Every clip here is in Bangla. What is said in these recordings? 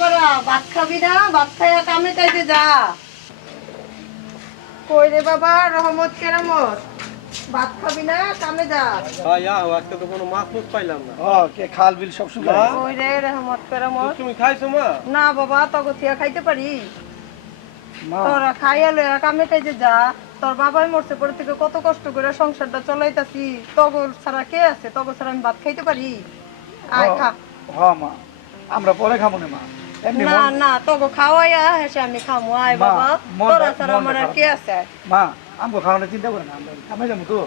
বাবারা ভাত খাবি না? ভাত খাইয়া কামে কাইতে যা। কই রে বাবা রহমত কেরামত, ভাত খাবি না? কামে যা। আজকে তো কোনো মাছ মুছ পাইলাম না। কে খাল বিল সব শুকায়। কই রে রহমত কেরামত? তুমি খাইছো মা? না বাবা, তগো থিয়া খাইতে পারি? মা তোরা খাইয়া লইয়া কামে কাইতে যা। তোর বাবাই মরছে পরে থেকে কত কষ্ট করে সংসারটা চলাইতাছি, তগর ছাড়া কে আছে? তগর ছাড়া আমি ভাত খাইতে পারি? আয় খা। মা আমরা পরে খাবো না মা। এমনি না না, তগো খাওয়াইয়া হেসে আমি খামু। আয় মা, বাবা, মন তোরা রাখ, ছাড়া মন আমার আর রাখ। কে আছে? মা আমগো খাওয়ানোর চিন্তা করে না, আমরা খামে যাবো তো।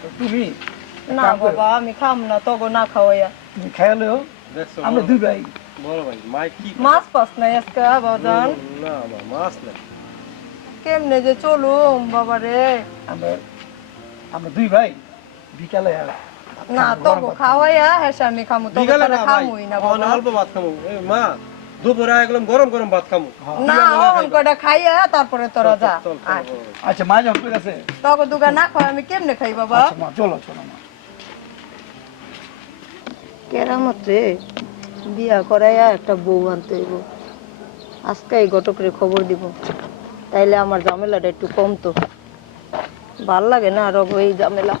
তো তুমি এক না কাম করো, বাবা, আমি খাম না তগো না খাওয়াইয়া। তুমি খাইলেও দেখছো আমরা দুই ভাই। বড় ভাই মাই কি মাছ পাস নাই আজকে বাজান? না মা মাছ না। কেমনে যে চলুম বাবা রে। আমরা আমরা দুই ভাই বিকালে না তগো খাওয়াইয়া হেসে আমি খামু, তগো বিকালে ছাড়া না ভাই, খামুই না অন বাবা। অল্প ভাত খামু। এই মা দুপুরে একদম গরম গরম ভাত খামু। না অন কয়টা খাইয়া তারপরে তোরা যা। চল, চল, আয়। বড় ভাই। আচ্ছা মা যখন কইতাছে তগো দুগা না খাওয়া আমি কেমনে খাই বাবা? আচ্ছা মা চলো চলো মা। কেরামত রে, বিয়া করাইয়া একটা বউ আনতে হইব। আজকে এই ঘটকরে খবর দিব, তাইলে আমার ঝামেলাটা একটু কমতো। ভাল লাগে না রব এই ঝামেলা।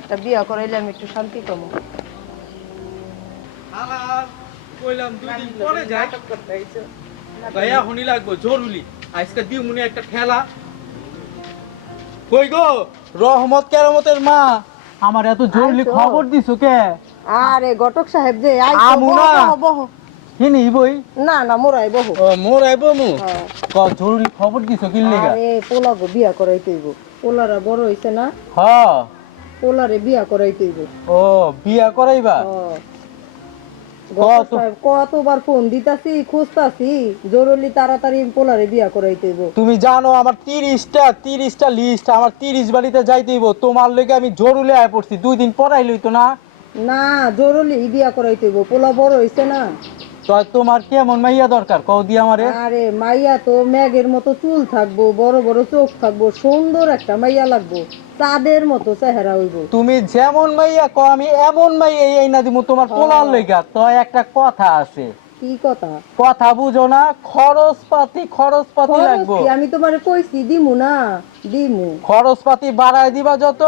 একটা বিয়া করাইলে আমি একটু শান্তি পাবো। কইলাম দুই দিন পরে যাই গায়া হুনি লাগবো জরুরি আজকে দিও মনে একটা খেলা কই গো রহমত কেরামতের মা আমার এত জরুরি আইছো? খবর দিছো কে আরে ঘটক সাহেব যে আইছো, আমু বহ, না। বহ, বহ। হিনি বই না না মোরাই বহু। ও মোর আইবো মু ক জরুরি খবর দিছো কি লাগা আরে পোলা গো বিয়া করাইতে হইব। পোলারা বড় হইছে না, হ্যাঁ পোলারে বিয়া করাইতে হইব। ও বিয়া করাইবা ঘটক সাহেব কতবার ফোন দিতাছি, খুঁজতাছি, জরুরি তাড়াতাড়ি পোলারে বিয়া করাইতে হইব। তুমি জানো আমার 30টা লিস্ট আমার 30 বাড়িতে যাইতে হইব তোমার লগে আমি জরুরি আয় পড়ছি 2 দিন পরাই লইতো না না জরুরি বিয়া করাইতে হইব, পোলা বড় হইছে না। তো তোমার কেমন মাইয়া দরকার কও দি আমারে আরে মাইয়া তো মেঘের মতো চুল থাকবো, বড় বড় চোখ থাকবো, সুন্দর একটা মাইয়া লাগবো, চাঁদের মতো চেহারা হইব। তুমি যেমন মাইয়া কও আমি এমন মাইয়া এই না দিমু তোমার পোলার লইগা তো একটা কথা আছে কি কথা? কথা বুঝো না খরচপাতি খরচ লাগবো কি? আমি তোমারে কইছি দিমু না, দিমু। খরচপাতি বাড়ায় দিবা যত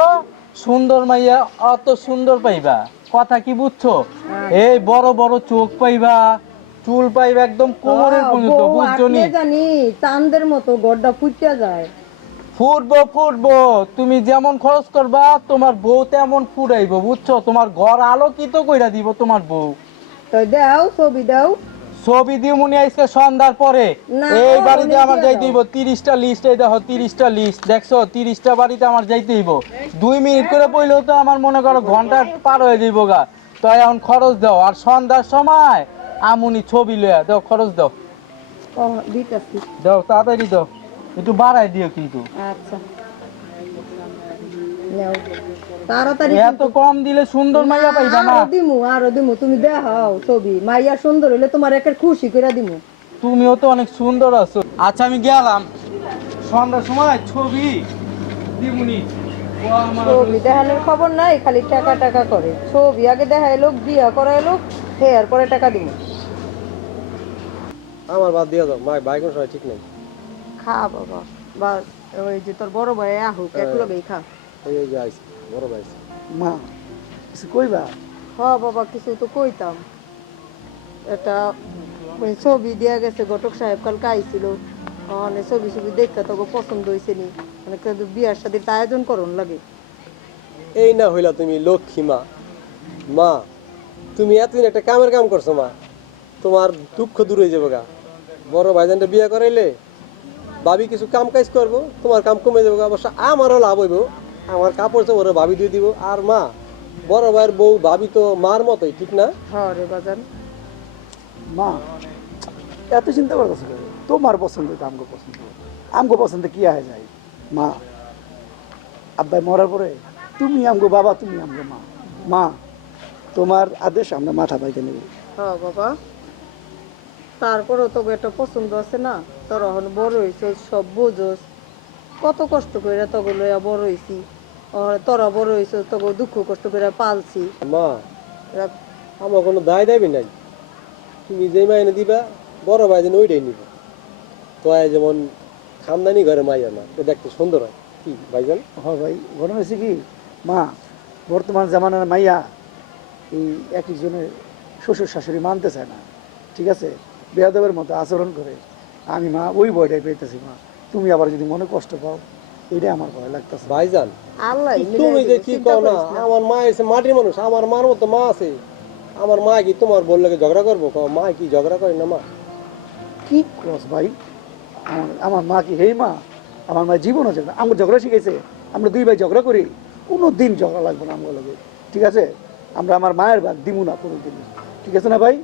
সুন্দর মাইয়া অত সুন্দর পাইবা কথা কি বুঝছো এই বড় বড় চোখ পাইবা চুল পাইবা একদম কোমরের পর্যন্ত বউ বুঝছো নি আসলে জানি চাঁদের মতো গড়টা ফুটিয়া যায়। ফুটবো তুমি যেমন খরচ করবা তোমার বউ তেমন ফুরাইবো বুঝছো তোমার ঘর আলোকিত কইরা দিব তোমার বউ তো দাও ছবি দাও। ছবি দিও মনে আজকে সন্ধ্যার পরে না, এই ও, বাড়িতে অনেক আমার দিয়া যাইতে হইব 30টা লিস্ট এই দেখো 30টা লিস্ট দেখছো 30টা বাড়িতে আমার যাইতে হইব 2 মিনিট করে পইলেও তো আমার মনে করো ঘন্টা পার হয়ে যাইব গা তো এখন খরচ দাও আর সন্ধ্যার সময় আমুনি ছবি লইয়া দাও খরচ দাও ও দিতাছি। দাও তাড়াতাড়ি দাও একটু বাড়াই দিও কিন্তু আচ্ছা নাও তাড়াতাড়ি। এত কম দিলে সুন্দর মাইয়া পাইবা না আরো দিমু, তুমি দেখাও ছবি। মাইয়া সুন্দর হইলে তোমার একটা খুশি করে দিমু। তুমিও তো অনেক সুন্দর আছো আচ্ছা আমি গেলাম সন্ধ্যার সময় ছবি দিমুনি ও আমার ছবি দেখানোর খবর নাই, খালি টাকা টাকা করে। ছবি আগে দেখাইলো, বিয়া করাইলো, হেয়ার পরে টাকা দিব। আমার বাদ দিয়া দাও মা, ভাই কোন সময় ঠিক নাই। খা বাবা, বা ওই যে তোর বড় ভাই আহুক এক লগেই খা। এই যে আইছে বড় ভাই আইছে। মা কিছু কইবা? বাবা কিছু তো কইতাম। এটা ওই ছবি দিয়া গেছে, ঘটক সাহেব কালকে আইছিল। অনেক ছবি ছবি দেখতে তোকে পছন্দ হয়েছে নি, মানে বিয়ার সাথে আয়োজন করন লাগে। এই না হইলা তুমি লক্ষ্মী মা। মা তুমি এতদিন একটা কামের কাম করছো মা, তোমার দুঃখ দূর হয়ে যাবে গা। বড় ভাইজানটা বিয়া করাইলে ভাবি কিছু কাম কাজ করবো, তোমার কাম কমে যাবে গা। অবশ্য আমারও লাভ হইব, আমার কাপড় চোপড় ভাবি দিয়ে দিব। আর মা বড় ভাইয়ের বউ ভাবি তো মার মতোই, ঠিক না? হ্যাঁ রে বাজান। মা এত চিন্তা করতেছো কেন? তোমার পছন্দ তো আমগো পছন্দ, আমগো পছন্দ কি আয় যায়? মা আব্বাই মরার পরে তুমি আমগো বাবা, তুমি আমগো মা। মা তোমার আদেশ আমরা মাথা পাইতে নেব। হ্যাঁ বাবা, তারপরেও তোকে একটা পছন্দ আছে না। তোর এখন বড় হয়েছ, সব বুঝোস, কত কষ্ট করে তোকে লইয়া বড় হয়েছি। তোরা বড় হয়েছ, তোকে দুঃখ কষ্ট করে পালছি। মা আমার কোনো দায় দাবি নাই, তুমি যে মাইনে দিবা বড় ভাই যেন ওইটাই নিব তো যেমন খানদানি ঘরে মাইয়া না তো দেখতে সুন্দর হয় কি ভাইজান? হ্যাঁ ভাই, ঘটনা হয়েছে কি মা, বর্তমান জামানার মাইয়া এই এক একজনের শ্বশুর শাশুড়ি মানতে চায় না, ঠিক আছে, বেয়াদবের মতো আচরণ করে। আমি মা ওই ভয়টাই পেতেছি মা, তুমি আবার যদি মনে কষ্ট পাও এটাই আমার ভয় লাগতেছে। ভাইজান আল্লাহ তুমি যে কি কও না, আমার মা এসে মাটির মানুষ, আমার মার মতো মা আছে। আমার মা কি তোমার বললে ঝগড়া করবো? কও মা কি ঝগড়া করে না? মা কি ক্রস ভাই, আমার মা কি হেই মা? আমার মা জীবনও ঝগড়া, আমার ঝগড়া শিখেছে। আমরা দুই ভাই ঝগড়া করি, কোনো দিন ঝগড়া লাগবে না আমার লাগে, ঠিক আছে? আমরা আমার মায়ের ভাগ দিব না কোনো দিন, ঠিক আছে না ভাই?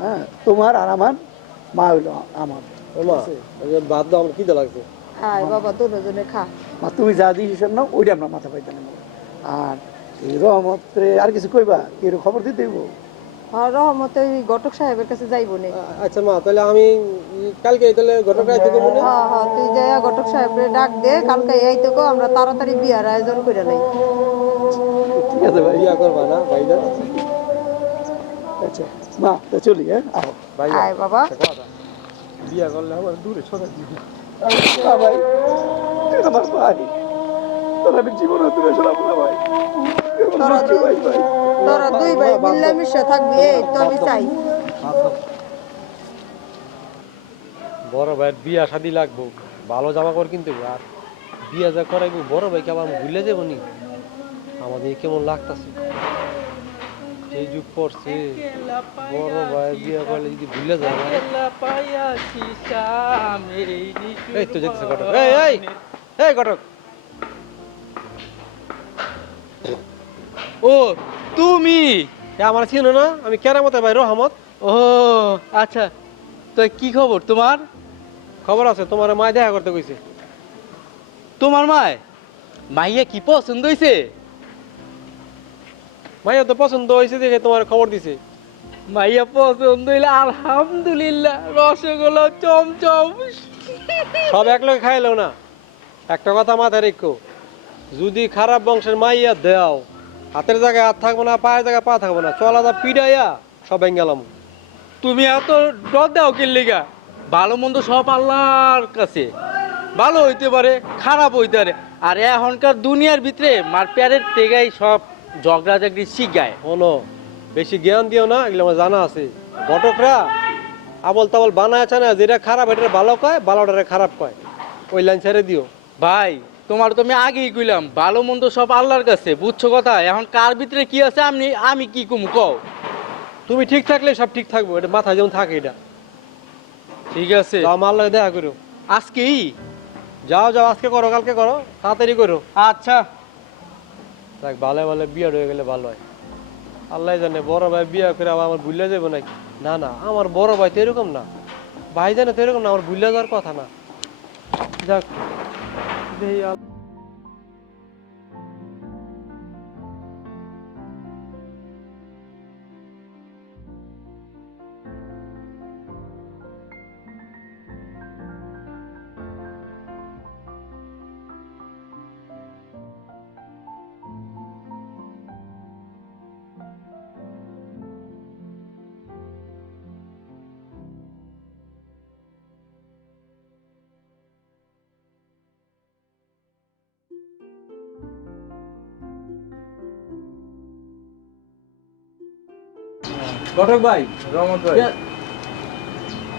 হ্যাঁ, তোমার আর আমার মা হইলো আমার। ও মা বাদ দাও, আমার খিদে লাগছে। আয় বাবা দুজনে খা। মা তুমি যা ডিসিশন নাও ওইটা আমরা মাথা পাইতে নেব। আর এই রহমতে আর কিছু কইবা, কি এর খবর দিতে দেবো? আর রহমতে ওই ঘটক সাহেবের কাছে যাইবো নে। আচ্ছা মা, তাহলে আমি কালকে তাহলে ঘটক রাইতে কমু না? হ্যাঁ হ্যাঁ, তুই যাইয়া ঘটক সাহেবের ডাক দে, কালকে আইতে কো, আমরা তাড়াতাড়ি বিয়ার আয়োজন করে লাই। ঠিক আছে ভাই। বিয়া করবা না ভাইজান? আচ্ছা মা, তো চলি। হ্যাঁ, আও ভাইয়া আয় বাবা। একটা কথা, বিয়া করলে আমার দূরে সরাই দিবি। না ভাই, তুই আমার ভাই, তোর আমি জীবনে দূরে সরাবো না ভাই। তোরা লক্ষ্মী ভাই ভাই। তোরা দুই ভাই মিলামিশা থাকবি, এই তো আমি চাই। বড় ভাইয়ের বিয়া শাদি লাগবো, ভালো জামা কাপড় কিনতে হবে। আর বিয়া যা করাইবো বড় ভাইকে আবার আমি ভুলে যাবো নি? আমাদের কেমন লাগতাছে সেই যুগ পড়ছে, বড় ভাই বিয়া করলে যদি ভুলে যায়। এই তো যেতেছে ঘটক। এই এই এই ঘটক, ও তুমি? আমার চিনো না? আমি কেরামতে ভাই রহমত। ও আচ্ছা, তো কি খবর তোমার? খবর আছে, তোমার মায় দেখা করতে কইছে। তোমার মায় মাইয়া কি পছন্দ হয়েছে? মাইয়া তো পছন্দ হয়েছে দেখে তোমার খবর দিছে। মাইয়া পছন্দ হইলে আলহামদুলিল্লাহ, রসগোল্লা চমচম। সব এক লোকে খাইলেও না, একটা কথা মাথায় রেখো, যদি খারাপ বংশের মাইয়া দেও, হাতের জায়গায় হাত থাকবো না, পায়ের জায়গায় পা থাকবো না, চলা যা পিড়াইয়া সব গেলাম। তুমি এত ডর দাও কিল্লিগা? ভালো মন্দ সব আল্লাহর কাছে, ভালো হইতে পারে খারাপ হইতে পারে। আর এখনকার দুনিয়ার ভিতরে মার প্যারের তেগাই সব ঝগড়া ঝগড়ি শিখায়। শোনো, বেশি জ্ঞান দিও না, এগুলো আমার জানা আছে। ঘটকরা আবল তাবল বানায় আছে না, যেটা খারাপ এটা ভালো কয়, ভালোটারে খারাপ কয়, ওই লাইন ছেড়ে দিও। ভাই তোমার তো আমি আগেই কইলাম, ভালো মন্দ সব আল্লাহর কাছে, বুঝছো কথা? এখন কার ভিতরে কি আছে আমি কি কম কও? তুমি ঠিক থাকলে সব ঠিক থাকবো, এটা মাথায় যেমন থাকে। এটা ঠিক আছে, যাও, আমার লাগে দেখা করো। আজকেই যাও যাও, আজকে করো, কালকে করো, তাড়াতাড়ি করো। আচ্ছা। দেখ, ভালো ভালো বিয়া হয়ে গেলে ভালো হয়। আল্লাহ জানে, বড় ভাই বিয়া করে আবার আমার ভুলে যাবো নাকি? না না, আমার বড় ভাই তো এরকম না, ভাই জানে তো এরকম না, আমার ভুলে যাওয়ার কথা না। যাক দেখি ঘটক ভাই, রহমত ভাই,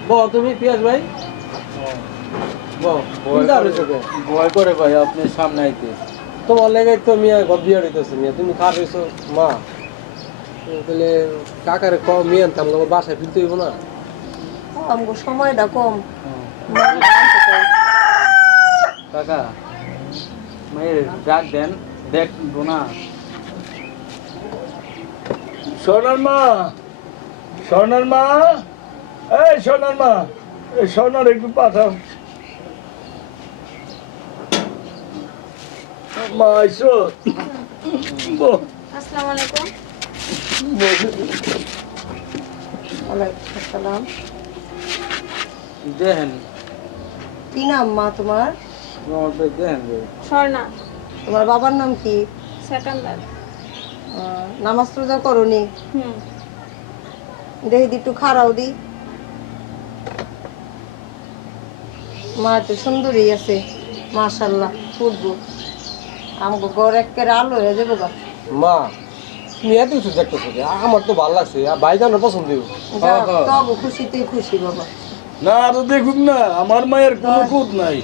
বল তুমি পিয়াস ভাই। ভয় করে ভাই আপনি সামনে আইতে। তোমার লেগে তো মিয়া বিয়া হইতেছে মিয়া, তুমি খার হইছো মা। তাহলে কাকারে কম মিয়ান তাম বাসায় ফিরতে হইব না? আমগো সময়টা কম। কাকা মায়ের ডাক দেন, দেখবো না? সোনার মা, সোনার মা, এই সোনার মা, এই সোনার একটু পাঠাও। মা আইসো। আসসালামু আলাইকুম। ওয়ালাইকুম আসসালাম। দেখেন কি নাম মা তোমার? রহমত ভাই, দেখেন রে। স্বর্ণা তোমার বাবার নাম কি? সেকেন্ডার। নামাজ রোজা করনি? দেখি দি একটু খারাও দি। মা তো সুন্দরী আছে, মাশাল্লাহ ফুটবো আমাকে ঘর একের আলো হয়ে যাবো গা। মা তুমি এত কিছু দেখতেছো যে আমার তো ভালো লাগছে আর ভাইজানের পছন্দ হইব। যাক, তবু খুশিতেই খুশি বাবা। না আরো দেখুন না, আমার মায়ের কোনো খুঁত নাই।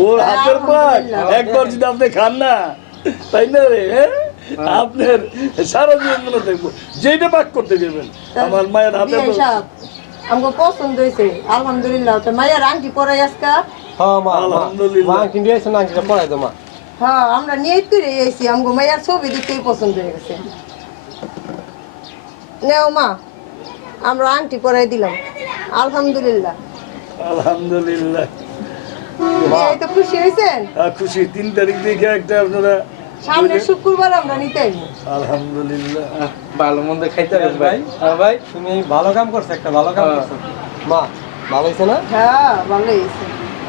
ওর হাতের পাক একবার যদি আপনি খান না, তাই না রে? আপনার সারা জীবন মনে দেখবো, যেটা পাক করতে দেবেন আমার মায়ের হাতে। বিয়াই সাহেব, আমাকে পছন্দ হয়েছে আলহামদুলিল্লাহ। তো মায়ের আংটি পরাই আজকা। হ্যাঁ মা, আলহামদুলিল্লাহ। মা কিন্তু এসে না আংটিটা পড়াই দাও মা। হ্যাঁ, আমরা নিয়ত করে এসেছি, আমাকে মায়ের ছবি দেখতেই পছন্দ হয়ে গেছে। নেও মা, আমরা আংটি পরাই দিলাম। আলহামদুলিল্লাহ। আলহামদুলিল্লাহ। বিয়াই তো খুশি হয়েছেন? খুশি। 3 তারিখ দেখে একটা আপনারা সামনে শুক্রবার আমরা নিতে আইবো। আলহামদুলিল্লাহ। ভালো মন্দ খাইতে হবে ভাই। হ্যাঁ ভাই, তুমি ভালো কাম করছো, একটা ভালো কাম করছো। মা ভালো হয়েছে না? হ্যাঁ, ভালো হয়েছে।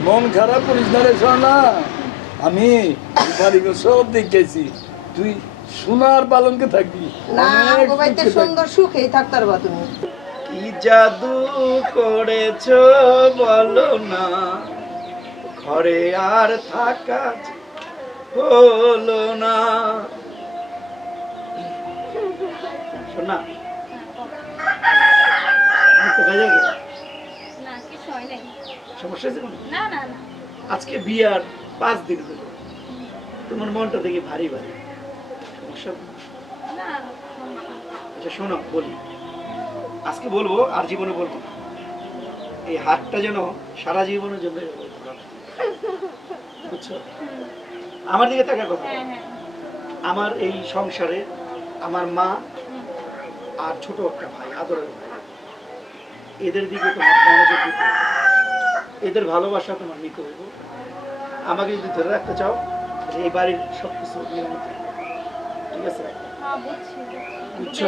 মন খারাপ করিস না রে সোনা, আমি বাড়িকে সব দেখেছি। তুই সোনার পালনকে থাকবি। না, অনেক আমাকে বাড়িতে সুখে থাকবি। সুন্দর সুখেই থাকতে পারবা তুমি। কি জাদু করেছো বলো না, ঘরে আর থাকা হলো না। শোনা, আমি কোথায় যাবো? না কিছু হয় নাই। সমস্যা আছে কোনো? না না না আজকে বিয়ার 5 দিন হলো, তোমার মনটা দেখি ভারী ভারী। সমস্যা? না আচ্ছা শোনো, বলি আজকে বলবো আর জীবনে বলবো না। এই হাতটা যেন সারা জীবনের জন্য বুঝছো? আমার দিকে থাকার কথা বলো। হ্যাঁ হ্যাঁ আমার এই সংসারে আমার মা আর ছোট একটা ভাই, আদরের ভাই, এদের দিকে তোমার মনোযোগ দিতে হবে। এদের ভালোবাসা তোমার নিতে হবে। আমাকে যদি ধরে রাখতে চাও, তাহলে এই বাড়ির সবকিছু নিয়মিত, ঠিক আছে? হ্যাঁ বুঝছি বুঝছো?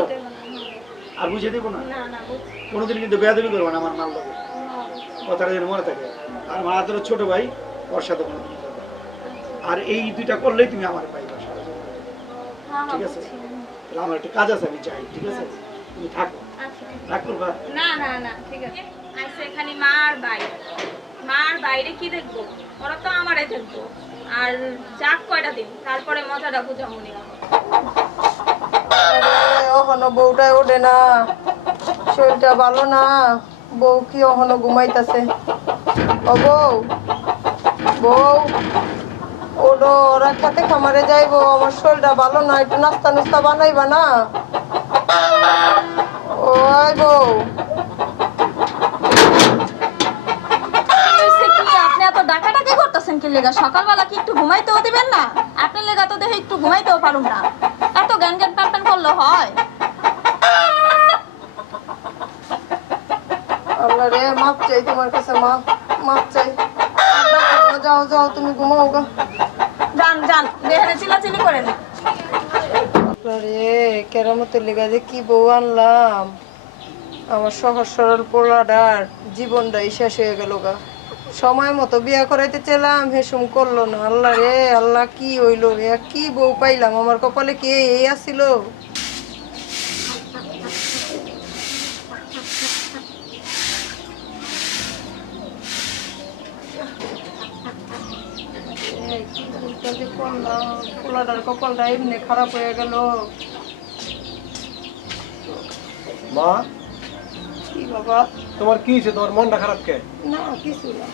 আর বুঝে দেবো না, না না বুঝছি কোনোদিন কিন্তু বেয়াদবি করবো না আমার মাল লাগে, হ্যাঁ, বুঝছি। কথাটা যেন মনে থাকে। আর আমার আদরের ছোট ভাই, ওর সাথে কোনো দিন যাবে না। আর এই দুইটা করলেই তুমি আমার পাইবা সারা জীবন। হ্যাঁ ঠিক হ্যাঁ আছে? বুঝছি। তাহলে আমার একটা কাজ আছে, আমি চাই, ঠিক আছে? তুমি থাকো, আচ্ছা রাগ করবা? না না না ঠিক আছে। আইসে এখানে মার বাইরে, মার বাইরে কি দেখবো? ওরা তো আমারই দেখবো। আর যাক কয়টা দিন, তারপরে মজাটা বুঝাবো নি। ওখানো বউটাই ওঠে না, শরীরটা ভালো না। বউ কি ওখানো ঘুমাইতেছে? ও বউ, বউ ওডো, ওরা খেতে খামারে যাইবো, আমার শরীরটা ভালো না, একটু নাস্তা নুস্তা বানাইবা না? ওই বউ, আপনি এত ডাকাডাকি করতেছেন কি লেগা? সকালবেলা কি একটু ঘুমাইতেও দিবেন না? আপনার লেগা তো দেখে একটু ঘুমাইতেও পারুম না। এত জ্ঞান জ্ঞান প্যান প্যান করলে হয়? আল্লাহ রে, মাপ চাই তোমার কাছে, মাপ চাই। আর ডাকো না, যাও যাও, তুমি ঘুমাও গা। যান যান, দেখে চিলাচিলি করেন। আল্লাহ রে, কেরামতের লেগা যে কি বউ আনলাম, আমার সহজ সরল পোলাডার জীবনটাই শেষ হয়ে গেল গা। সময় মতো বিয়া করাইতে চেলাম, হেসুম করলো না। আল্লাহ রে আল্লাহ, কি হইলো রে, কি বউ পাইলাম, আমার কপালে কি এই আসিল? কি ভুলটা যে করলাম, পোলাডার কপালটা এমনি খারাপ হয়ে গেল। মা কি বাবা? তোমার কি হয়েছে? তোমার মনটা খারাপ কে? না কিছু না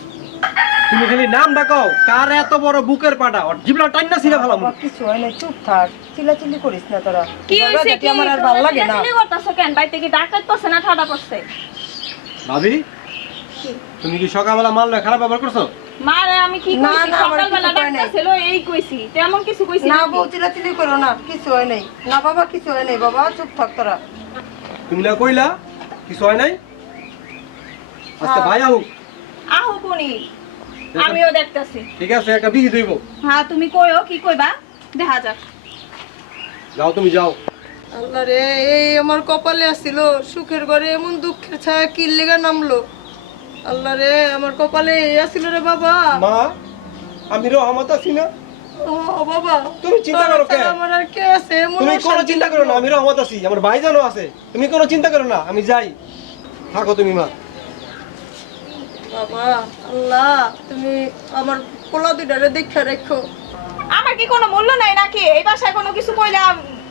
তুমি খালি নাম ডাকাও, কার এত বড় বুকের পাটা, ওর জিবলা টাইনা ছিঁড়ে ফেলাম। বাবা, কিছু হয় না, চুপ থাক, চিল্লাচিল্লি করিস না তোরা। কি হইছে জায়গাটা কি? আমার আর ভালো লাগে না। চিল্লাচিল্লি করতেছ কেন? বাইতে কি ডাকাত পড়ছে না ঠাডা পড়ছে? ভাবি তুমি কি সকালবেলা মাল লয়ে খারাপ ব্যবহার করছো? মারে আমি কি না, কইছি? না, আমার সকালবেলা কিছু কয় নাই। ডাকতেছিল এই কইছি, তেমন কিছু কইছি না নাকি? বউ, চিল্লাচিল্লি করো না, কিছু হয় নাই। না বাবা, কিছু হয় নাই বাবা, চুপ থাক তোরা। তুমি না কইলা কিছু হয় নাই? আজকে হ্যাঁ। ভাই আহুক, আহু কোনি, আমিও দেখতাছি। ঠিক আছে? একটা বিহি দইব। হ্যাঁ তুমি কইও, কি কইবা দেখা যাক। যাও তুমি যাও। আল্লাহ রে, এই আমার কপালে আসছিল, সুখের ঘরে এমন দুঃখের ছায়া কি লেগা নামলো। আল্লাহ রে, আমার কপালে এই আসছিল রে বাবা। মা আমি রহমত আছি না? ও বাবা, তুমি চিন্তা করো কেন? আমার আর কে আছে? এমন তুমি কোনো অশান্তি চিন্তা করো না, লাগলো। আমি রহমত আছি, আমার ভাইজানও আছে। তুমি কোনো চিন্তা করো না, আমি যাই, থাকো তুমি মা। বাবা আল্লাহ তুমি আমার পোলা দুটারে দেখে রেখো। আমার কি কোনো মূল্য নাই নাকি? এই বাসায় কোনো কিছু কইলে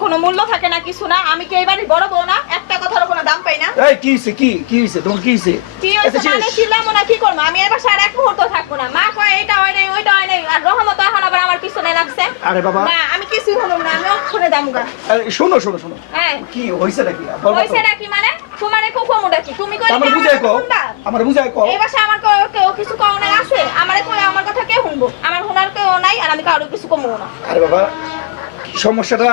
কোনো মূল্য থাকে না, কিছু না? আমি কি এই বাড়ির বড় বউ না? একটা কথারও কোনো দাম পাই না? এই কি হইছে কি হইছে তোমার কি হইছে? কি হইছে মানে ছিলাম না, কি করবো? আমি এই বাসায় আর এক মুহূর্ত থাকবো না। মা কয় এটা হয় নাই ওইটা হয় নাই, আর রহমত এখন আবার আমার পিছনে লাগছে। আরে বাবা না আমি কিছুই হলাম না, আমি অক্ষরে দামুগা। আরে শোনো শোনো শোনো হ্যাঁ কি হইছে নাকি বলবা তো? হইছে নাকি মানে? তোমারে কোকোমুডা কি তুমি কইলে আমার বুঝাই কও, আমার বুঝাই কও। এই বাসায় আমার কেউ কিছু কও না আছে? আমারে কই আমার কথা কে শুনবো? আমার হুনার কেউ নাই, আর আমি কারো কিছু কমবো না। আরে বাবা সমস্যাটা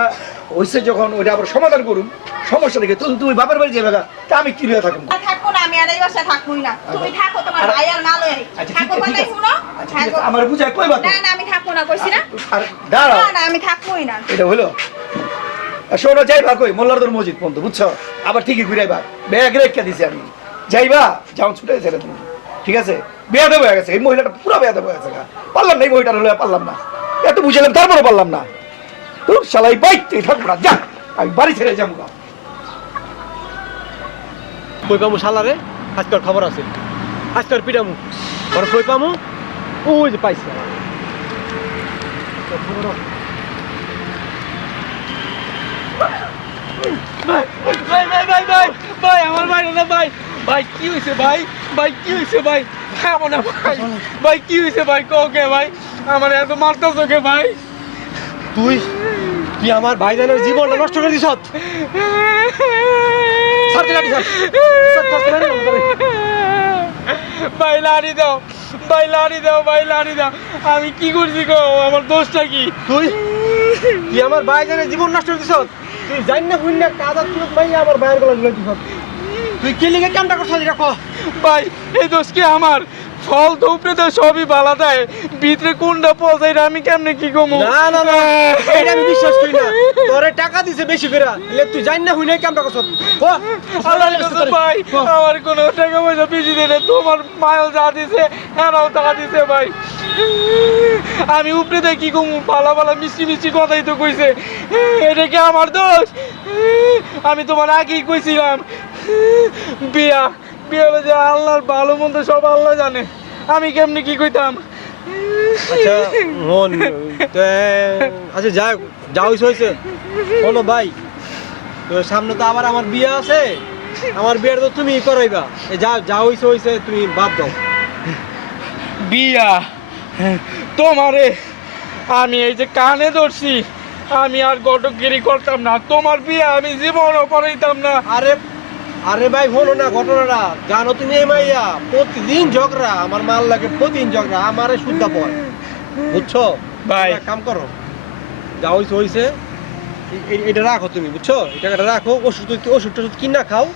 হইছে যখন ওইটা আবার সমাধান করুন। সমস্যা দেখে তুমি বাবার বাড়ি যাবে তা আমি কি ভাবে থাকবো? আর থাকবো না, আমি আর এই বাসায় থাকবোই না। তুমি থাকো, তোমার ভাই আর মা লই আচ্ছা, থাকো, ঠিক কথাই আছে। শুনো। আচ্ছা, ঠিক আছে, আমার বুঝাই কইবা তো? না না আমি থাকবো না, কইছি না। আর দাঁড়াও, না না আমি থাকবোই না। এটা হলো শোনো যাইবা কই মোল্লারদর মসজিদ পর্যন্ত বুঝছো? আবার ঠিকই ঘুরাইবা, ব্যাগ রেখে দিছি আমি। যাইবা যাও ছুটে ছেড়ে তুমি, ঠিক আছে? বেয়াদে হয়ে গেছে এই মহিলাটা, পুরো বেয়াদে হয়ে গেছে। পারলাম না এই মহিলাটা হলে পারলাম না, এত বুঝালাম তারপরে পারলাম না। তোর শালাই বাইক থাকবো না, যা আমি বাড়ি ছেড়ে যাবো না। কই পামু শালারে? আজকাল খবর আছে, আজকাল পিটামু আর কই পামু? ওই যে পাইছি। ভাই ভাই ভাই ভাই ভাই ভাই আমার ভাই না ভাই। ভাই কি হইছে ভাই? ভাই কি হইছে ভাই? খাবো না ভাই। ভাই কি হইছে ভাই? কোকে ভাই আমার এত মারতেছো কে ভাই? তুই তুই আমার ভাইজানের জীবনটা নষ্ট করে দিছ। ভাই লাড়ি দাও, ভাই লাড়ি দাও, ভাই লাড়ি দাও। আমি কি করছি গো? আমার দোষটা কি? তুই তুই আমার ভাইজানের জীবন নষ্ট করে দিছ। তুই জানি না হুইন না কাদা তুই ভাই আমার ভাইয়ের গলা ঝুলাই দিছ। তুই কি লিগে কামটা করছিস এটা কো? ভাই এই দোষ কি আমার? ফল তো উপরে তো সবই ভালো দেয়, ভিতরে কোনটা পচাই আমি কেমনে কি কমু? না না না এটা আমি বিশ্বাস করি না। তোরে টাকা দিছে বেশি করে, এলে তুই জানি না হুইন না কামটা করছিস। কো আল্লাহর কসম ভাই আমার কোনো টাকা পয়সা বেশি দেয় না, তোমার মায়ও যা দিছে এরাও টাকা দিছে ভাই। আমি উপরে দিয়ে কি কমু? পালা পালা মিষ্টি মিষ্টি কথাই তো কইছে, এটা কি আমার দোষ? আমি তোমার আগেই কইছিলাম বিয়া বিয়া হলে যে আল্লাহর ভালো মন্দ সব আল্লাহ জানে, আমি কেমনে কি কইতাম? আচ্ছা মন আচ্ছা যা যা হইছে বলো ভাই। তো সামনে তো আবার আমার বিয়ে আছে, আমার বিয়ের তো তুমি করাইবা। যা যা হইছে তুমি বাদ দাও। বিয়া তোমারে আমি এই যে কানে ধরছি, আমি আর গটকগিরি করতাম না। তোমার বিয়া আমি জীবনও করাইতাম না। আরে আরে ভাই হলো না ঘটনাটা, জানো তুমি এই মাইয়া প্রতিদিন ঝগড়া, আমার মাল লাগে প্রতিদিন ঝগড়া, আমারে শুদ্ধা পড় বুঝছো ভাই। একটা কাম করো, যা হইছে এটা রাখো তুমি বুঝছো, এই টাকাটা রাখো, ওষুধ টষুধ কিনা খাও।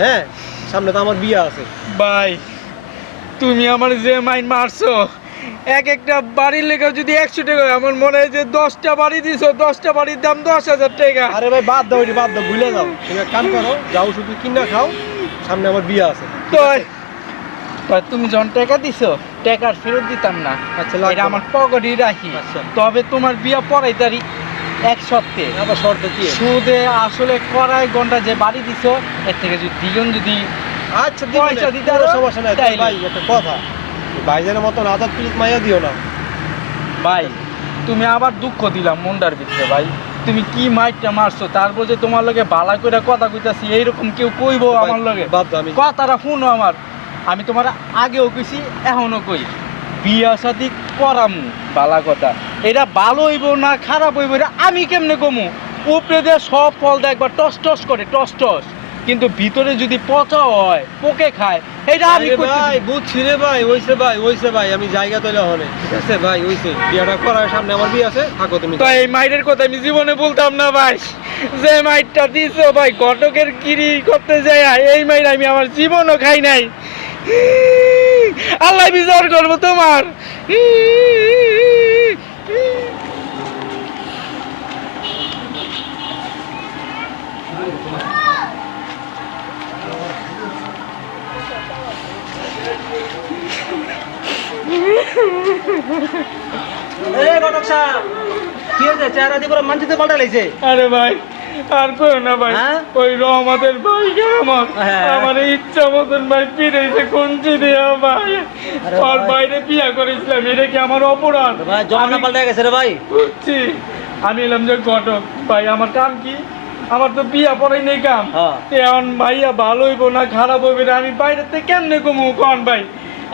হ্যাঁ সামনে তো আমার বিয়ে আছে। ভাই তুমি আমার যে মাইন মারছো, এক একটা বাড়ির লেগে যদি 100 টাকা হয়, আমার মনে হয় যে 10টা বাড়ি দিছো, 10টা বাড়ির দাম 10,000 টাকা। আরে ভাই বাদ দাও, বাদ দাও, ভুলে যাও। তুমি এক কাম করো, যাও শুধু কিনা খাও, সামনে আমার বিয়ে আছে। তো তুমি যখন টাকা দিছো, টাকার ফেরত দিতাম না। আচ্ছা লাগবে এটা না। আমার পকেটেই রাখি। আচ্ছা। তবে তোমার বিয়া পড়াইতারি এক সপ্তাহে আবার শর্ত কি? সুদে আসলে কড়াই ঘন্টা যে বাড়ি দিছো, এর থেকে যদি দ্বিগুণ যদি আচ্ছা পয়সা দিতে আরো আরো সমস্যা নাই। তাইলে। ভাই একটা কথা, ভাইজানের মতন আদাত প্লিজ মাইয়া দিও না। ভাই তুমি আবার দুঃখ দিলাম মনটার ভিতরে। ভাই তুমি কি মাইটটা মারছো, তারপর যে তোমার লগে বালা কইরা কথা কইতাছি, এইরকম কেউ কইবো আমার লগে? বাদ দাও, আমি কথাটা শুনো আমার, আমি তোমার আগেও কইছি এখনো কই, বিয়া শাদি করামু বালা কথা। এটা ভালো হইব না খারাপ হইব এটা আমি কেমনে কমু? উপরে দিয়ে সব ফল দেয় একবার টস টস করে, টস টস, কিন্তু ভিতরে যদি পচা হয়, পোকে খায়, এটা আমি আরে কইতেছি। ভাই বুঝছি রে ভাই, ওইছে ভাই, আমি জায়গা তৈলে হনে, ঠিক আছে ভাই, ওইছে বিয়াটা করার সামনে আমার বিয়ে আছে, থাকো তুমি। তো এই মাইরের কথা আমি জীবনে বলতাম না ভাই, যে মাইরটা দিছো ভাই ঘটকের গিরি করতে যায়, এই মাইর আমি আমার জীবনও খাই নাই। আল্লাহ বিচার করবো তোমার। এই ঘটক সাহেব কি হয়েছে? চেহারা দিয়ে পুরো মানচিত্র পাল্টা লাইছে। আরে ভাই আর কই না ভাই, হ্যাঁ? ওই রহমতের ভাই আমার হ্যাঁ। আমার ইচ্ছা মতন ভাই পিড়াইছে কোনছি দিয়া ভাই। আরে ওর ভাই। বাইরে বিয়া করেছিলাম, এটা কি আমার অপরাধ? ভাই জমানা আমি পাল্টে গেছে রে ভাই। বুঝছি, আমি এলাম যে ঘটক ভাই, আমার কাম কি? আমার তো বিয়া পড়াই নেই কাম। হ্যাঁ। এখন ভাইয়া ভালো হইব না খারাপ হইবে না, আমি বাইরে থেকে কেমনে কমু কন ভাই?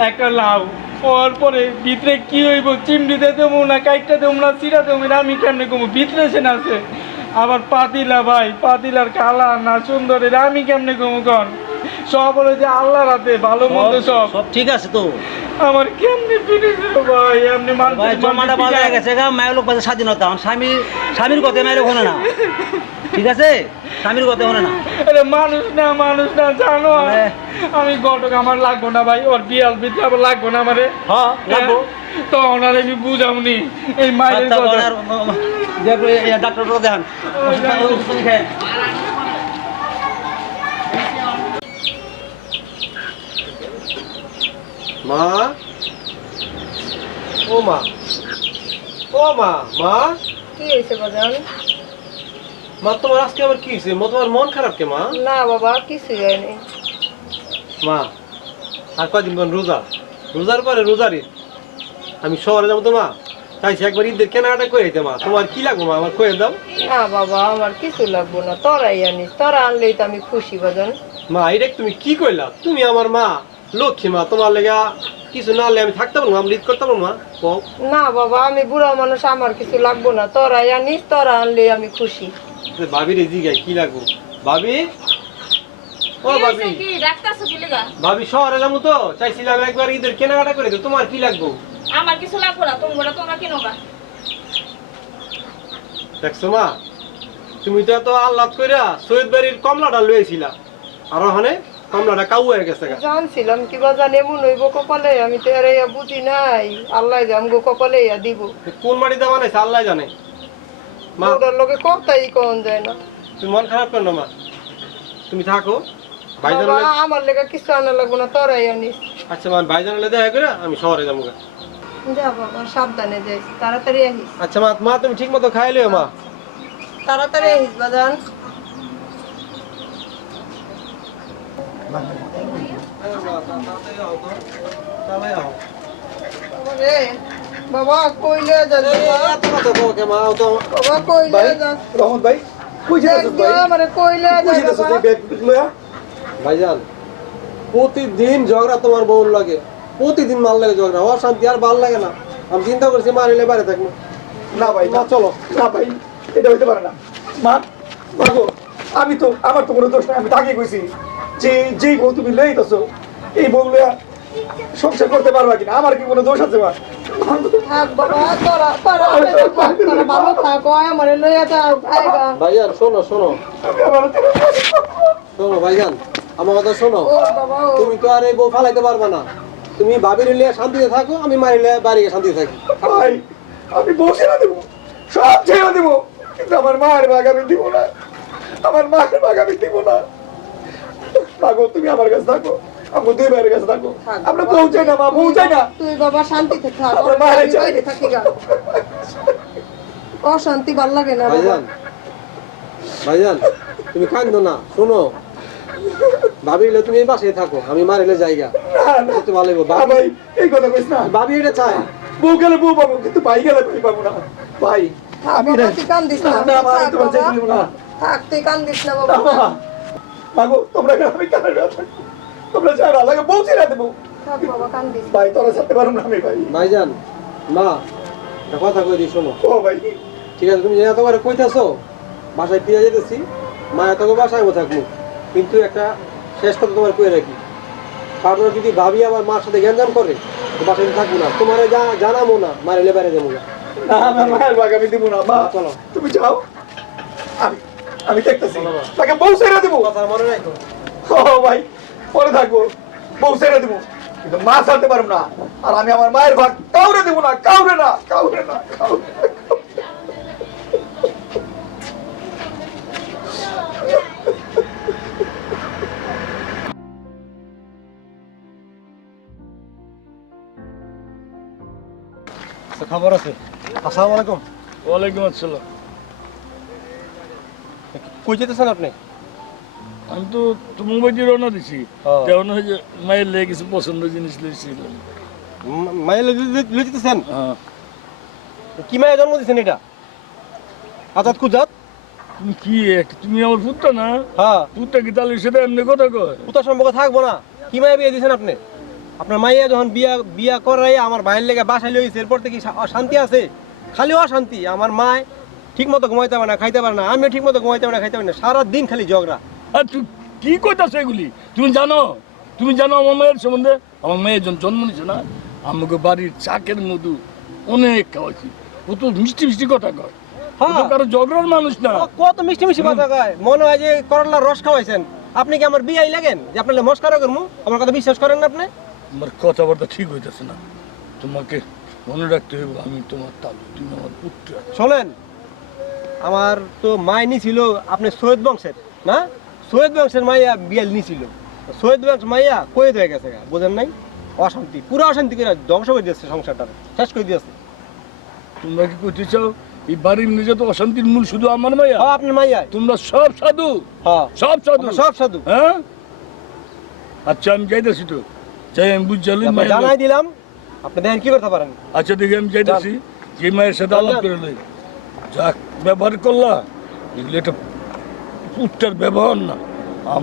একটা লাভ হওয়ার পরে ভিতরে কি হইব, চিমড়িতে দেবো না কাইটটা দেবো না চিরা দেবো না, আমি কেমনে কমু? ভিতরে সেন আছে আবার পাতিলা ভাই, পাতিলার কালা না সুন্দর, এটা আমি কেমনে কমু কন? সব হলো যে আল্লাহর হাতে, ভালো মন্দ সব। সব ঠিক আছে তো আমার কেমনে ফিরেছিল ভাই, এমনি ভাই জমাটা পাল্টে গেছে গা, মায়ের লোক পাশে স্বাধীনতা, এখন স্বামীর কথা মায়ের ওখানে না, ঠিক আছে? স্বামীর কথা ওখানে না। আরে মানুষ না জানো, মানে- আমি ঘটক, আমার লাগবো না ভাই, ওর বিয়াল বিদ্যা আবার লাগবো না আমারে। হ্যাঁ লাগবো। তো ওনার আমি বুঝামনি এই মায়ের আচ্ছা, কথা। ওনার, দেখো, এই ডাক্তার দেখান, ওষুধ পানি খায়। মা, ও মা, ও মা, মা, কি হয়েছে বাজান? মা তোমার আজকে আবার কি হয়েছে? তোমার মন খারাপ কে মা? না বাবা, কিছুই হয়নি। মা, আর কয়দিন পর রোজা, রোজার পরে রোজার ঈদ, আমি শহরে যাবো তো মা, চাইছি একবার ঈদের কেনাকাটা করে দিতে। মা তোমার কি লাগবো মা, আমার কয়ে দাও। না বাবা, আমার কিছু লাগবো না, তোরাই আনিস, তোরা আনলেই তো আমি খুশি বাজান। মা এটা তুমি কি কইলা? তুমি আমার মা, লক্ষ্মী মা, তোমার লেগা কিছু না হলে আমি থাকতে পারবো, আমি ঈদ করতে পারবো মা? কও। না বাবা, আমি বুড়া মানুষ, আমার কিছু লাগবো না, তোরাই আনিস, তোরা আনলেই আমি খুশি। ভাবির জিগাই কি লাগবো? ভাবি, ও কি ভাবি, হইছে কি ডাক্তারছো কি লাগা? ভাবি শহরে যাবো তো, চাইছিলাম একবার ঈদের কেনাকাটা করে দিতে। তোমার কি লাগবো? আমার কিছু লাগবো না, তোমরা কিনোবা। দেখছো মা, তুমি তো এত আহ্লাদ কইরা সৈয়দ বাড়ির কমলাটা লইছিলা, আর ওখানে কমলাটা কাউ হয়ে গেছে গা। জানছিলাম কি বাজান এমন হইব কপালে, আমি তো আর ইয়া বুঝি নাই, আল্লাহ জামগো কপালে ইয়া দিব। কোন মাটিতে বানাইছে আল্লাহ জানে। মা ওটার লোকে কথাই কন যায় না। তুমি মন খারাপ করো না মা, তুমি থাকো ভাইজান। বাবা, আমার লেগে কিছু আনা লাগবো না, তোরাই আনিস। আচ্ছা মা, ভাইজান দেখা করে আমি শহরে যাবো গা। যা বাবা, সাবধানে যাইস, তাড়াতাড়ি আহিস, আচ্ছা মা, মা তুমি ঠিক মতো খাইলেও মা। তাড়াতাড়ি আহিস বাজান। বাবা রে, বাবা কইলে যাস বাবা, বাবা কইলে ভাই, যাস, রহমত ভাই, কই যাচ্ছিস ভাই? আমারে কইলে কই যাস যাচ্ছিস বাবা। এই ব্যাগ লইয়া? ভাইজান, প্রতিদিন ঝগড়া তোমার বউর লাগে, প্রতিদিন মাল লাগে ঝগড়া, অশান্তি আর ভাল লাগে না। আমি চিন্তা করছি মারিলে বাইরে থাকবো। না ভাই, না, চলো না ভাই, এটা হইতে পারে না। মা, বাবু, আমি তো, আমার তো কোনো দোষ নাই, আমি তাকে কইছি যে যেই বউ তুমি লইতেছো, এই বউ লইয়া সংসার করতে পারবা কিনা, আমার কি কোনো দোষ আছে মা? থাক বাবা, তোরা তোরা তোরা ভালো থাক, ওই আমারে লইয়া যা ভাইগা। ভাইজান শোনো শোনো আমি আমার শোনো ভাইজান, আমার কথা শোনো। ও বাবা, ও তুমি তো আর এই বউ ফালাইতে পারবা না, তুমি ভাবির লিয়ে শান্তিতে থাকো, আমি মারিলে বাড়িতে শান্তিতে থাকি। ভাই, আমি বউ ছেড়ে দেবো, সব ছেড়ে দেবো, কিন্তু আমার মায়ের ভাগ আমি দিব না, আমার মায়ের ভাগ আমি দিব না। থাকো তুমি আমার কাছে থাকো, আমি দুই ভাইয়ের কাছে থাকো, আমরা পৌঁছাই না মা, পৌঁছাই না। তুই বাবা শান্তিতে থাক, আমার মায়ের আমি বাইরে থাকি গা। অশান্তি ভাল লাগে না বাবা। ভাইজান, ভাইজান তুমি কান্দো না, শোনো, ভাবিলে তুমি এই বাসায় থাকো, আমি মারিলে জায়গা তো ভালো হইবো। না ভাই, এই কথা কইস না। ভাবি এটা চায়। বউ গেলে বউ পাবো, কিন্তু ভাই গেলে ভাই পাবো না। ভাই, আমি বাবা, না, তুই কান্দিস না, না, মা, আমি থাক তোমার বাবা। যেতে দেবো না। থাক, তুই কান্দিস না না, বাবা। মা, মাগো, তোমরা কেন আমি কানে না থাকবো? তোমরা যা না লাগে বউ ছেড়ে দেবো। থাক বাবা, কান্দিস না। ভাই, তোরা ছাড়তে পারো না আমি ভাই। ভাইজান, মা একটা কথা কই দিই শোনো। ও ভাই, ঠিক আছে, তুমি যে এত করে কইতাছো, বাসায় ফিরে যেতেছি, মা এত করে বাসায় থাকবো, কিন্তু একটা শেষ কথা তোমার কই রাখি, কারণ যদি ভাবি আমার মার সাথে গ্যাঞ্জাম করে তো বাসায় থাকবো না, তোমার জানাবো না, মারিলে বাইরে যাবো না। না, আমার মায়ের ভাগ আমি দিব না। মা, চলো। তুমি যাও, আমি দেখতেছি, তাকে বউ ছেড়ে দেবো। কথা মনে রাখো। ও ভাই, পরে থাকবো, বউ ছেড়ে দেবো, কিন্তু মা ছাড়তে পারবো না। আর আমি আমার মায়ের ভাগ কাউরে দেবো না, কাউরে না, কাউরে না, কাউরে না। খবর আছে। আসসালামু আলাইকুম। ওয়ালাইকুম আসসালাম। কই যেতেছেন আপনি? আমি তো মোবাইল দিয়ে রওনা দিছি হ্যাঁ। তেমন হয় যে মায়ের লেগে কিছু পছন্দের জিনিস লইছি মায়ের লয়ে যেতেছেন? হ্যাঁ কি মায়ের জন্ম দিয়েছেন এটা? আজাদ কুজাত? তুমি কি তুমি আমার পুত্র না হ্যাঁ, পুত্র কি তাহলে সেটা এমনি কথা কয় পুতার সম্পর্ক থাকবো না। কি মায়ে বিয়ে দিয়েছেন আপনি? আপনার মাইয়া যখন বিয়া করাই আমার ভাইয়ের লেগে বাসায় লইছে, এরপর থেকে শান্তি আছে? খালি অশান্তি। আমার মায় ঠিক মতো ঘুমাইতে পারে না, খাইতে পারে না, আমিও ঠিক মতো ঘুমাইতে পারি না, খাইতে পারি না, সারাদিন খালি ঝগড়া। আর তুই কি কইতাছ এগুলি? তুমি জানো আমার মায়ের সম্বন্ধে? আমার মেয়ের জন্ম নিছে না, আমাকে বাড়ির চাকের মধু অনেক খাওয়াইছি। ও তো মিষ্টি মিষ্টি কথা কয়। ও তো কারো ঝগড়ার মানুষ না। ও কত মিষ্টি মিষ্টি কথা কয়, মনে হয় যে করলার রস খাওয়াইছেন। আপনি কি আমার বিয়াই লাগেন যে আপনার মস্কারা করবো? আমার কথা বিশ্বাস করেন না আপনি? আমার কথাবার্তা ঠিক হইতেছে না। তোমাকে মনে রাখতে হবে আমি তোমার তালু, তুমি আমার পুত্র। শোনেন, আমার তো মায় নিছিল আপনি সৈয়দ বংশের না, সৈয়দ বংশের মাইয়া বিয়াল নিছিল। সৈয়দ বংশ মাইয়া কয়ে হয়ে গেছে, বোঝেন নাই? অশান্তি, পুরো অশান্তি করে ধ্বংস করে দিয়েছে, সংসারটা শেষ করে দিয়েছে। তোমরা কি করতে চাও এই বাড়ির নিজে তো অশান্তির মূল শুধু আমার মাইয়া? হ্যাঁ, আপনার মাইয়া। তোমরা সব সাধু, হ্যাঁ, সব সাধু, সব সাধু। হ্যাঁ আচ্ছা আমি যাইতেছি তো, যাই আমি বুঝালি আপনার জানাই দিলাম, আপনি দেখেন কি করতে পারেন। আচ্ছা দেখি আমি যাইতেছি, যে মায়ের সাথে আলাপ করে লই। যাক ব্যবহার করলা, এগুলো একটা পুত্রের ব্যবহার না,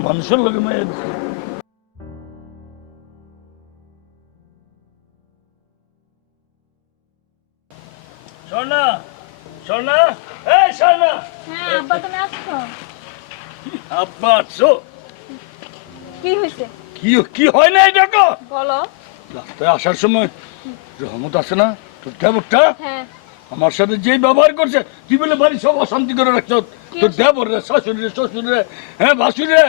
মানুষের লোকে মায়ের। স্বর্ণা, স্বর্ণা, এই স্বর্ণা। হ্যাঁ আব্বা তুমি আসছো? আব্বা আসছো? কি হয়েছে কি হয় না এই দেখো। বলো। রাস্তায় আসার সময় রহমত আছে না তোর দেবরটা, হ্যাঁ আমার সাথে যেই ব্যবহার করছে, তুই বলে বাড়ি সব অশান্তি করে রাখছ। তোর দেবর রে, শাশুড়ি রে, শ্বশুর রে, হ্যাঁ ভাসুর রে,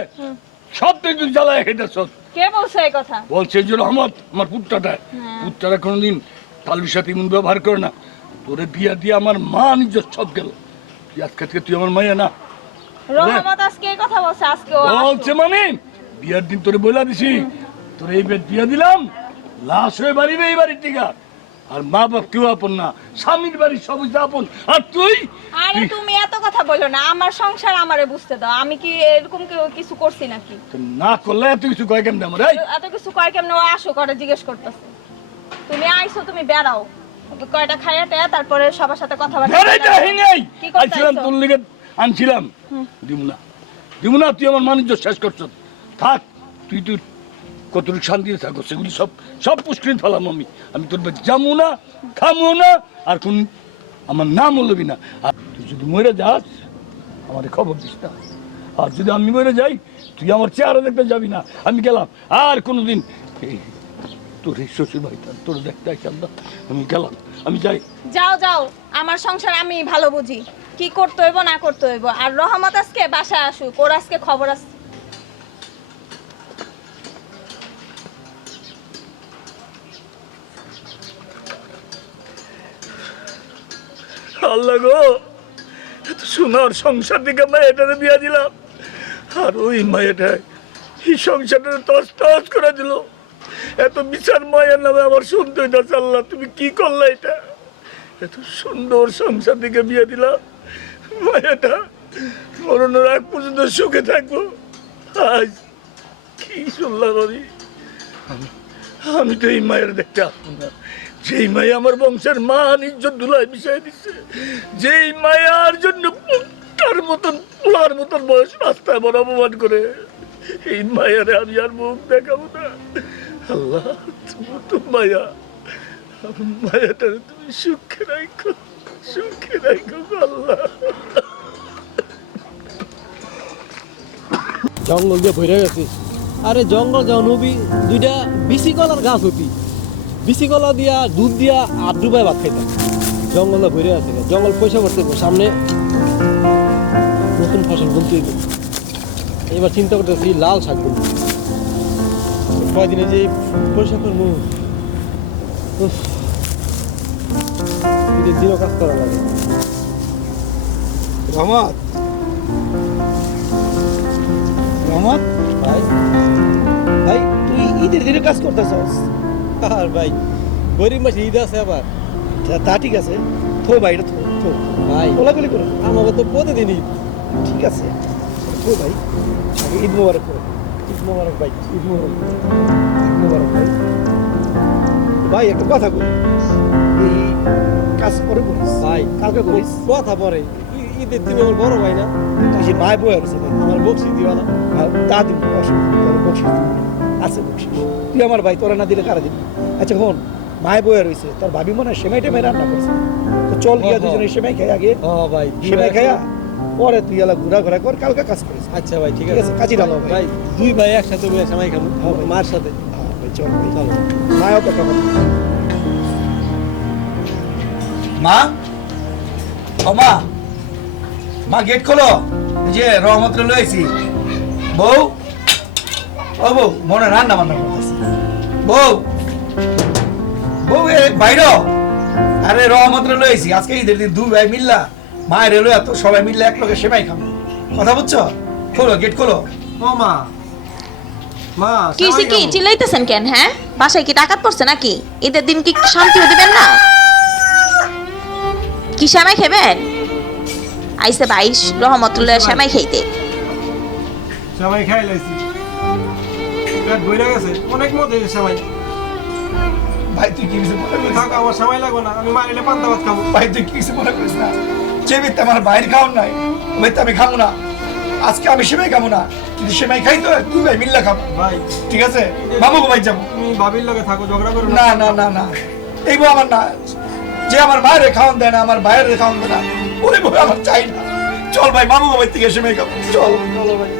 সব তুই জ্বালায় খেতেছ। কে বলছে এই কথা? বলছে যে রহমত আমার পুত্রটা, পুত্রটা কোনোদিন তালুর সাথে এমন ব্যবহার করে না। তোরে বিয়া দিয়ে আমার মা নিজের সব গেল। তুই আজকে থেকে তুই আমার মাইয়া না। রহমত আজকে এই কথা বলছে? আজকে ও বলছে মানে বিয়ার দিন তোরে বইলা দিছি, তোর এই বেদ বিয়া দিলাম, লাশ হয়ে বাড়িবে এই বাড়ির টিকা। আর মা বাপ কেউ আপন না, স্বামীর বাড়ির সবই আপন। আর তুই আরে তুমি এত কথা বলো না, আমার সংসার আমারে বুঝতে দাও। আমি কি এরকম কিছু করছি নাকি? না করলে এত কিছু কয় কেমন আমার? এত কিছু কয় কেমনে? ও আসো করে জিজ্ঞেস করতেছে। তুমি আইছো, তুমি বেড়াও, কয়টা খাইয়া টেয়া তারপরে সবার সাথে কথা বলতে। কি করছিলাম তোর লিগে আনছিলাম, দিব না তুই আমার মানুষ শেষ করছ। থাক তুই কতটুকু শান্তিতে থাকো, সেগুলি সব পুষ্করিত ফেলাম আমি তোর যাবো না, খামো না, আর কোন আমার নাম বলবি না। আর তুই যদি মরে যাস আমার খবর দিস না। আর যদি আমি মরে যাই তুই আমার চেহারা দেখতে যাবি না। আমি গেলাম, আর কোনোদিন তোর এই শ্বশুর বাড়িটা তোর দেখতে আইসাম না। আমি গেলাম, আমি যাই। যাও যাও, আমার সংসার আমি ভালো বুঝি, কি করতে হইব না করতে হইব। আর রহমত আজকে বাসায় আসুক, ওর আজকে খবর আছে। আল্লাহ গো, এত সোনার সংসার থেকে মায়েটারে বিয়া দিলাম, আর ওই মায়েটা এই সংসারটা তস তস করে দিল। এত বিচার মায়ের নামে আমার শুনতে হইতেছে। আল্লাহ তুমি কি করলে এটা? এত সুন্দর সংসার থেকে বিয়ে দিলাম, মায়েটা মরণের আগ পর্যন্ত সুখে থাকবো। আজ কি শুনলাম আমি তো এই মায়ের দেখতে আসবো না। যেই মায়া আমার বংশের মান ইজ্জত ধুলায় মিশাই দিচ্ছে, যেই মায়ার জন্য তার মতন পোলার মতন বয়স রাস্তায় বড় অপমান করে, এই মায়ারে আমি আর মুখ দেখাবো না। আল্লাহ তুমি তো মায়া, মায়াটা তুমি সুখে রাখো, সুখে রাখো আল্লাহ। জঙ্গল দিয়ে ভরে গেছে। আরে জঙ্গল যাও নবী, দুইটা বিসি কলার গাছ হতি, বিসি কলা দিয়া দুধ দিয়া আর ডুবাই ভাত খাইতাম। জঙ্গলটা ভরে আছে, জঙ্গল পয়সা করতে সামনে নতুন ফসল বুনতে হইব। এবার চিন্তা করতেছি লাল শাক বুনব। কয়দিনে যে পয়সা করবো, ঈদের দিনও কাজ করা লাগে। রহমত, রহমত ভাই ভাই, তুই ঈদের দিনে কাজ করতেছস? আর ভাই গরিব মাসে ঈদ আছে আবার। তা ঠিক আছে, থো ভাই, এটা থো থো ভাই কোলাকুলি করে। আমাকে তো প্রতিদিন ঈদ। ঠিক আছে, ও ভাই আগে ঈদ মোবারক করো। ঈদ মোবারক ভাই, ঈদ মোবারক, ঈদ মোবারক ভাই। ভাই একটা কথা কই, এই কাজ পরে করিস ভাই কালকে করিস। কথা পরে ঈদের তুমি আমার বড় ভাই না, তুই যে মায় বয়ে রয়েছে ভাই, আমার বকশিস দিবা না? আর তা দিব অসুবিধা নেই, বকশিস দিব, আছে বকশিস। তুই আমার ভাই, তোরা না দিলে কারা দিবি? আচ্ছা হন, মায় বয়ে রয়েছে, তোর ভাবি মনে হয় সেমাই টেমাই রান্না করছে, তো চল গিয়া দুজনে সেমাই খাই আগে, হ্যাঁ ভাই সেমাই খাইয়া পরে তুই এলা ঘোরা ঘোরা কর, কালকে কাজ করিস। আচ্ছা ভাই ঠিক ঠিক আছে। আছে, কাজী ডালো ভাই। ভাই দুই ভাই একসাথে বসে সময় খাবো হ্যাঁ ভাই। মার সাথে। হ্যাঁ ভাই, চল ভাই, চলো। মায় অপেক্ষা কর। মা, ও মা, মা গেট খোলো, এই যে রহমত লইছি। বউ, ও বউ, মনে রান্না বান্না করতেছে। বউ, বউ এ বাইরো, আরে রহমত লইছি, আজকে ঈদের দিন দুই ভাই মিল্লা মায়ের এলো এত সবাই মিললে এক লোকে সেমাই খাবো, কথা বুঝছো? খোলো গেট খোলো। ও মা, মা কি হইছে কি চিল্লাইতেছেন কেন? হ্যাঁ, বাসায় কি ডাকাত পড়ছে নাকি? ঈদের দিন কি শান্তি দিবেন না? কি সেমাই খাবেন? আইসে ভাই রহমতুল্লাহ সেমাই খাইতে। সবাই খাই লাইছি, পেট ভরে গেছে, অনেক মজা হয়েছে সবাই। ভাই তুই কি কিছু মনে করিস? থাক, আমার সময় লাগবে না, আমি মারিলে পান্তা ভাত খাবো। ভাই তুই কি কিছু মনে করিস না, যে ব্যক্তি আমার বাইরে খাওয়ার নাই ওই ব্যক্তি আমি খাবো না। আজকে আমি সেমাই খাবো না, কিন্তু সেমাই খাই তো তুই ভাই মিল্লা খাবো, ভাই ঠিক আছে? মামুকে ভাই যাবো তুমি ভাবির লগে থাকো, ঝগড়া করো না না না না, এই বউ আমার না, যে আমার মায়ের খাওয়ান দেয় না, আমার ভাইয়ের খাওয়ান দেয় না, ওরে বউ আমার চাই না। চল ভাই মামুকে ভাই থেকে সেমাই খাবো, চল। চলো ভাই।